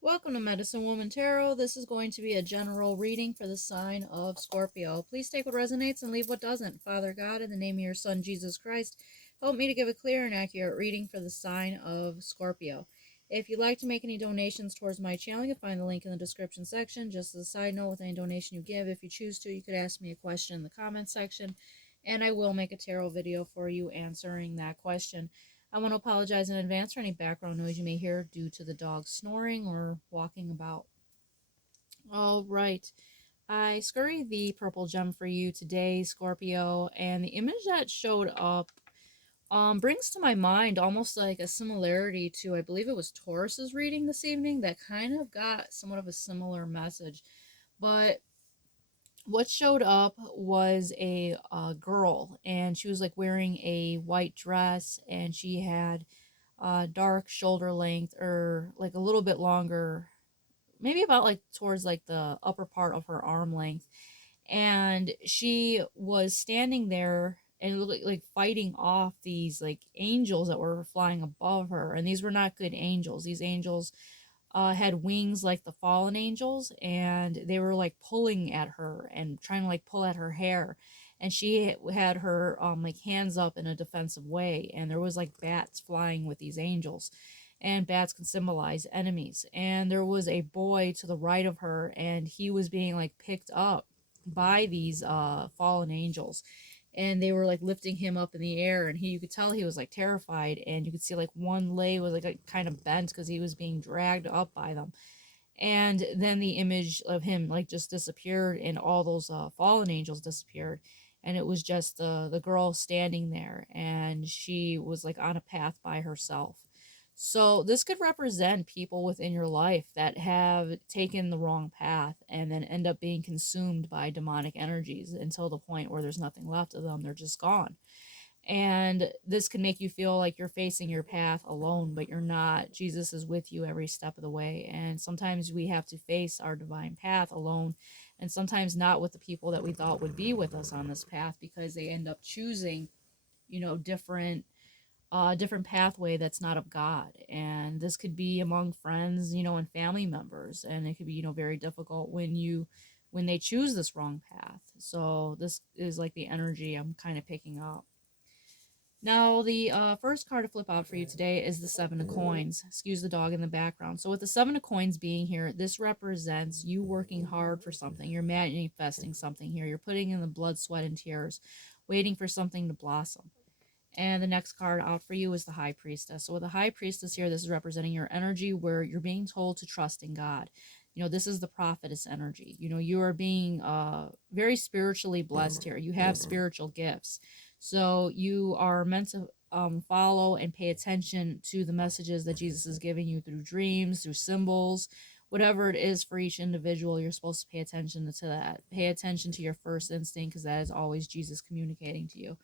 Welcome to Medicine Woman Tarot. This is going to be a general reading for the sign of Scorpio. Please take what resonates and leave what doesn't. Father God, in the name of your Son, Jesus Christ, help me to give a clear and accurate reading for the sign of Scorpio. If you'd like to make any donations towards my channel, you can find the link in the description section. Just as a side note, with any donation you give, if you choose to, you could ask me a question in the comments section, and I will make a tarot video for you answering that question. I want to apologize in advance for any background noise you may hear due to the dog snoring or walking about. All right. I scurried the purple gem for you today, Scorpio, and the image that showed up brings to my mind almost like a similarity to, I believe it was Taurus's reading this evening that kind of got somewhat of a similar message. But what showed up was a girl, and she was like wearing a white dress, and she had dark shoulder length, or like a little bit longer, maybe about like towards like the upper part of her arm length. And she was standing there and it looked like fighting off these like angels that were flying above her, and these were not good angels. These angels had wings like the fallen angels, and they were like pulling at her and trying to like pull at her hair, and she had her like hands up in a defensive way, and there was like bats flying with these angels, and bats can symbolize enemies. And there was a boy to the right of her, and he was being like picked up by these fallen angels, and they were like lifting him up in the air, and you could tell he was like terrified, and you could see like one leg was like kind of bent because he was being dragged up by them. And then the image of him like just disappeared, and all those fallen angels disappeared, and it was just the girl standing there, and she was like on a path by herself. So this could represent people within your life that have taken the wrong path and then end up being consumed by demonic energies until the point where there's nothing left of them. They're just gone. And this can make you feel like you're facing your path alone, but you're not. Jesus is with you every step of the way. And sometimes we have to face our divine path alone, and sometimes not with the people that we thought would be with us on this path, because they end up choosing, different pathway that's not of God. And this could be among friends, and family members, and it could be, very difficult when they choose this wrong path. So this is like the energy I'm kind of picking up. Now, the first card to flip out for you today is the Seven of Coins. Excuse the dog in the background. So with the Seven of Coins being here, this represents you working hard for something. You're manifesting something here. You're putting in the blood, sweat, and tears, waiting for something to blossom. And the next card out for you is the High Priestess. So with the High Priestess here, this is representing your energy where you're being told to trust in God. This is the prophetess energy. You are being very spiritually blessed here. You have spiritual gifts. So you are meant to follow and pay attention to the messages that Jesus is giving you through dreams, through symbols, whatever it is for each individual. You're supposed to pay attention to that. Pay attention to your first instinct, because that is always Jesus communicating to you.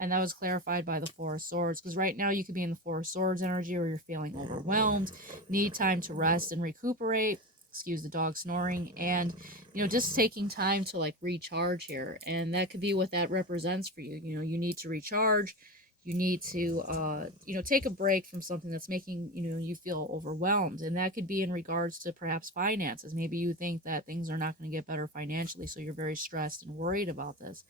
And that was clarified by the Four of Swords, because right now you could be in the Four of Swords energy, or you're feeling overwhelmed, need time to rest and recuperate. Excuse the dog snoring. And just taking time to like recharge here, and that could be what that represents for you. You need to recharge. You need to take a break from something that's making you feel overwhelmed, and that could be in regards to perhaps finances. Maybe you think that things are not going to get better financially, so you're very stressed and worried about this.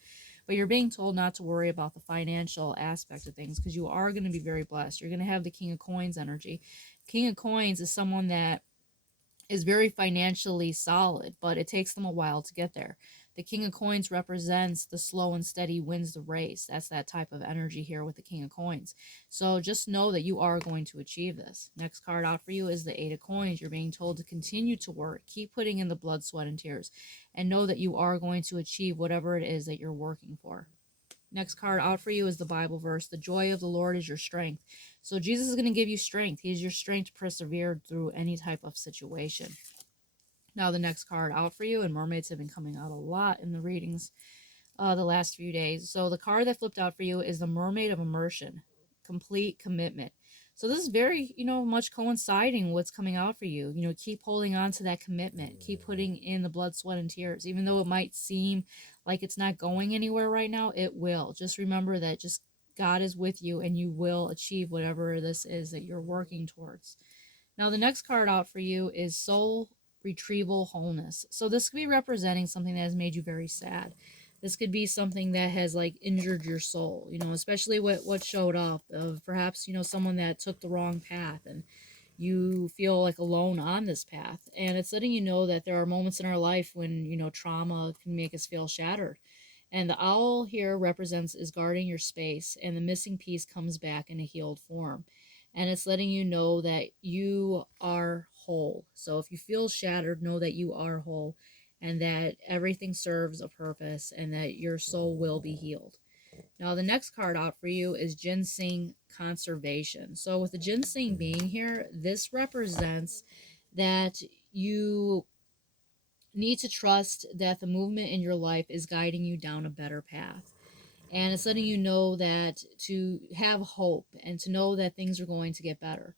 But you're being told not to worry about the financial aspect of things, because you are going to be very blessed. You're going to have the King of Coins energy. King of Coins is someone that is very financially solid, but it takes them a while to get there. The King of Coins represents the slow and steady wins the race. That's that type of energy here with the King of Coins. So just know that you are going to achieve this. Next card out for you is the Eight of Coins. You're being told to continue to work, keep putting in the blood, sweat, and tears, and know that you are going to achieve whatever it is that you're working for. Next card out for you is the Bible verse. The joy of the Lord is your strength. So Jesus is going to give you strength. He's your strength to persevere through any type of situation. Now the next card out for you, and mermaids have been coming out a lot in the readings the last few days. So the card that flipped out for you is the Mermaid of Immersion, complete commitment. So this is very, much coinciding with what's coming out for you. Keep holding on to that commitment. Keep putting in the blood, sweat, and tears. Even though it might seem like it's not going anywhere right now, it will. Just remember that God is with you, and you will achieve whatever this is that you're working towards. Now, the next card out for you is Soul Retrieval Wholeness. So, this could be representing something that has made you very sad. This could be something that has like injured your soul, especially what showed up of perhaps, someone that took the wrong path and you feel like alone on this path. And it's letting you know that there are moments in our life when, trauma can make us feel shattered. And the owl here represents is guarding your space, and the missing piece comes back in a healed form. And it's letting you know that you are whole. So if you feel shattered, know that you are whole and that everything serves a purpose and that your soul will be healed. Now, the next card out for you is Ginseng Conservation. So, with the ginseng being here, this represents that you need to trust that the movement in your life is guiding you down a better path. And it's letting you know that to have hope and to know that things are going to get better.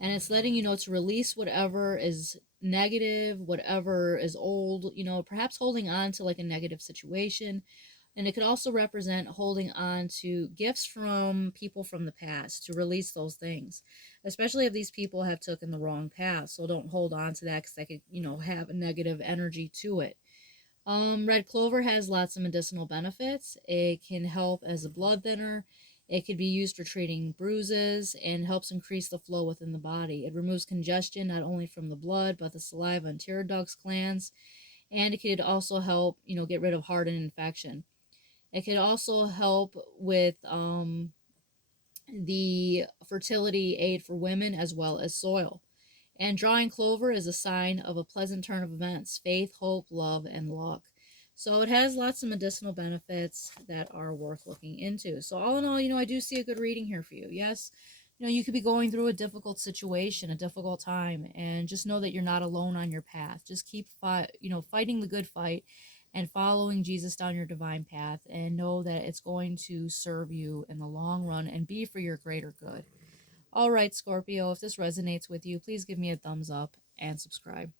And it's letting you know to release whatever is negative, whatever is old, perhaps holding on to like a negative situation. And it could also represent holding on to gifts from people from the past to release those things, especially if these people have taken the wrong path. So don't hold on to that because that could, have a negative energy to it. Red clover has lots of medicinal benefits. It can help as a blood thinner. It could be used for treating bruises and helps increase the flow within the body. It removes congestion not only from the blood but the saliva and tear ducts glands, and it could also help get rid of heart and infection. It could also help with the fertility aid for women as well as soil. And drawing clover is a sign of a pleasant turn of events, faith, hope, love, and luck. So it has lots of medicinal benefits that are worth looking into. So all in all, I do see a good reading here for you. Yes, you could be going through a difficult situation, a difficult time, and just know that you're not alone on your path. Just keep fighting the good fight and following Jesus down your divine path, and know that it's going to serve you in the long run and be for your greater good. All right, Scorpio, if this resonates with you, please give me a thumbs up and subscribe.